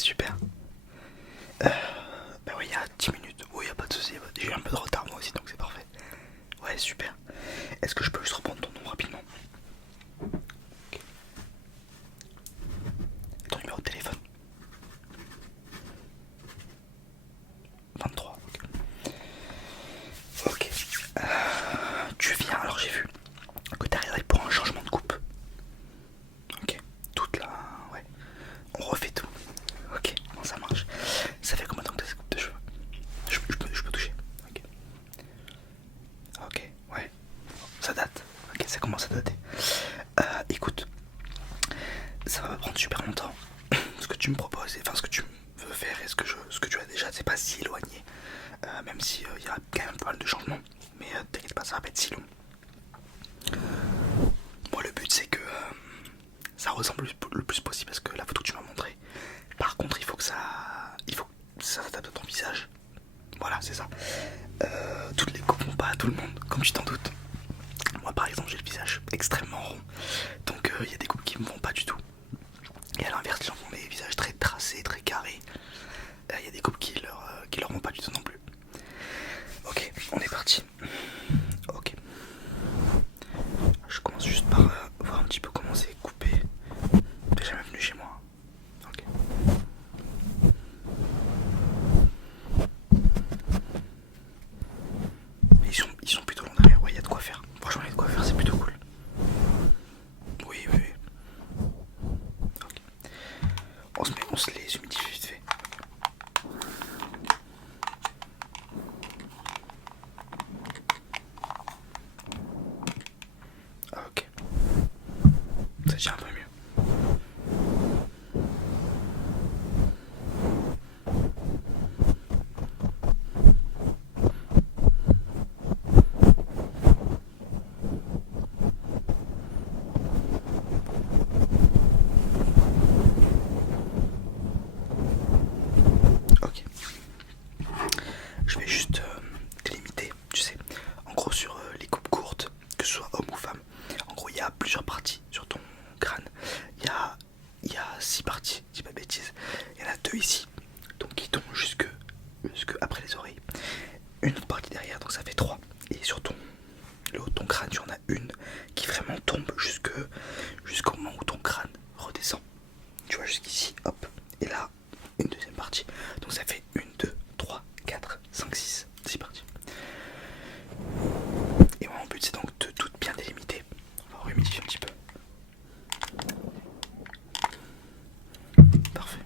super. Bah ouais, il y a 10 minutes. Oui, y a pas de soucis. J'ai eu un peu de retard moi aussi, donc c'est parfait. Ouais, super. Est-ce que je peux juste reprendre ton nom rapidement? Ok. Ton numéro de téléphone? 23. Ok. Ok. Tu viens, alors j'ai vu que t'as réservé pour un changement de coupe. Ok. Toute là. Ouais. On refait tout. Ok, bon, ça marche. Ça fait combien de temps que t'as cette coupe de cheveux? Je peux toucher. Ok. Ok, ouais. Ça date. Ok, ça commence à dater. Écoute, ça va pas prendre super longtemps. Ce que tu me proposes, enfin ce que tu veux faire et ce que tu as déjà, c'est pas si éloigné. Même si il y a quand même pas mal de changements. Mais t'inquiète pas, ça va pas être si long. Moi le but c'est que ça ressemble le plus possible à ce que la photo que tu m'as montré. Par contre il faut que ça s'adapte à ton visage. Voilà, c'est ça. Toutes les coupes vont pas à tout le monde, comme tu t'en doutes. Moi par exemple j'ai le visage extrêmement rond, donc il y a des coupes qui me vont pas du tout. Et à l'inverse, les gens ont des visages très tracés, très carrés. Il y a des coupes qui leur vont pas du tout non plus. Ok, on est parti. Ok. Je commence juste par voir un petit peu comment c'est coupé. T'es jamais venu chez moi. Ok. Ils sont plutôt longs derrière, ouais, il y a de quoi faire. Franchement, il y a de quoi faire, c'est plutôt cool. Oui, oui, oui. Ok. On se les humidifie vite fait. Ok. Ça tient un peu mieux. Ok. Je vais juste délimiter, tu sais. En gros, sur les coupes courtes, que ce soit homme ou femme, en gros, il y a plusieurs parties sur ton crâne. Il y a 6 parties, si je dis pas de bêtises. Il y en a 2 ici, donc qui tombent jusque après les oreilles. Une autre partie derrière, donc ça fait 3. Et sur le haut de ton crâne, tu en as une qui vraiment tombe jusqu'au moment où ton crâne redescend. Tu vois, jusqu'ici, hop. Et là, une deuxième partie. Donc ça fait 1, 2, 3, 4, 5, 6 parties. Et moi, mon but, c'est donc de toutes bien délimiter. On va rehumidifier un petit peu. Parfait.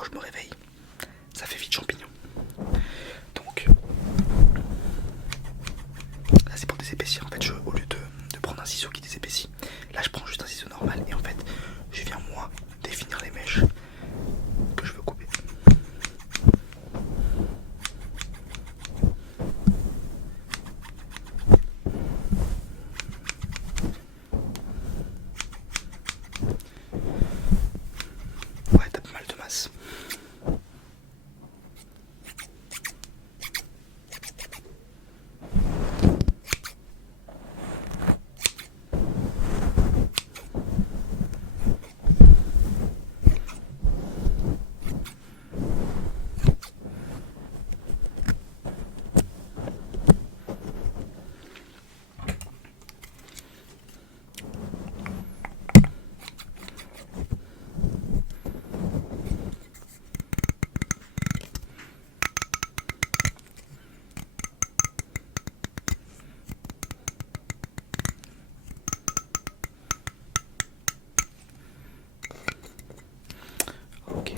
quand je me réveille, ça fait vite champignon. Donc là c'est pour désépaissir. En fait, au lieu de prendre un ciseau qui désépaissit, là je prends juste un ciseau normal et en fait je viens moi définir les mèches que je veux couper. Ouais, t'as pas mal de masse. Ok.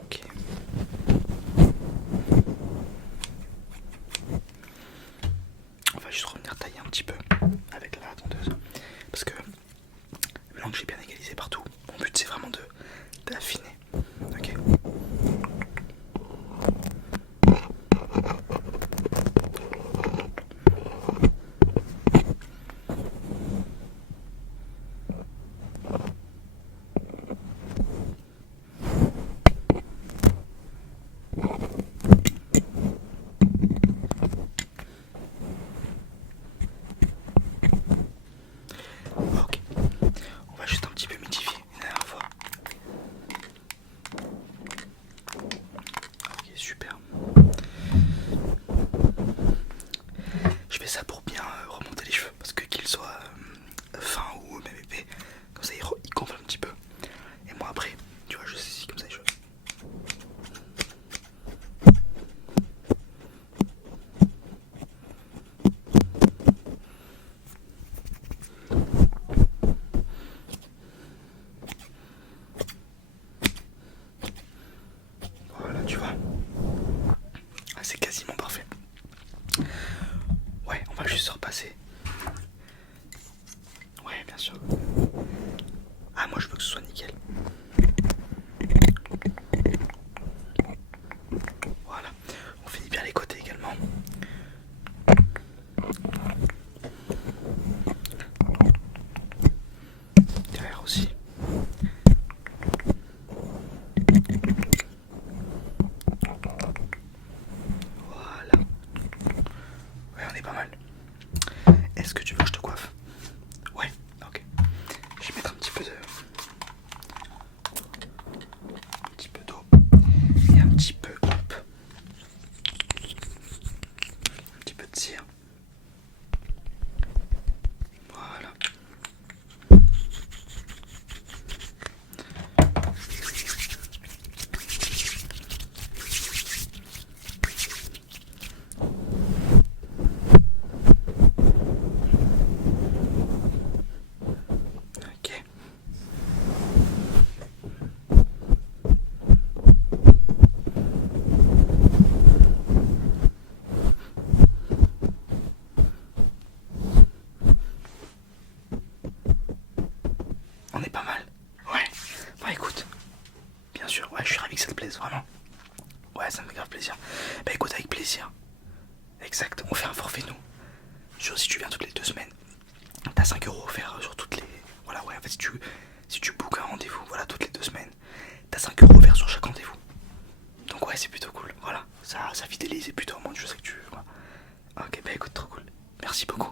Ok. On va juste revenir tailler un petit peu avec la tondeuse. Parce que maintenant que j'ai bien égalisé partout, mon but c'est vraiment d'affiner. Ok. Ok. On va juste un petit peu modifier une dernière fois. Ok, super. Je fais ça pour bien remonter les cheveux parce que qu'ils soient fins ou même épais, comme ça ils gonflent un petit peu. Et moi après, tu vois, je saisis comme ça les cheveux. Voilà, tu vois. Ah, c'est quasiment parfait. Ouais, on va juste se repasser. Ouais, bien sûr. Ah, moi je veux que ce soit nickel. Voilà. On finit bien les côtés également. Derrière aussi. Voilà. Ouais, on est pas mal. Est-ce que tu veux que je te coiffe? Ouais, ok. Je vais mettre un petit peu d'eau et un petit peu, hop, un petit peu de cire. Voilà. Ok. On est pas mal. Ouais. Bah écoute, bien sûr, ouais, je suis ravi que ça te plaise, vraiment. Ouais, ça me fait grave plaisir. Bah écoute, avec plaisir. Exact, on fait un forfait nous. Si tu viens toutes les 2 semaines, t'as 5 € offerts sur toutes les... Voilà, ouais, en fait si tu bookes un rendez-vous, voilà, toutes les 2 semaines, t'as 5 € offerts sur chaque rendez-vous. Donc ouais, c'est plutôt cool, voilà. Ça fidélise et plutôt au moins je sais que tu... Voilà. Ok, bah écoute, trop cool. Merci beaucoup.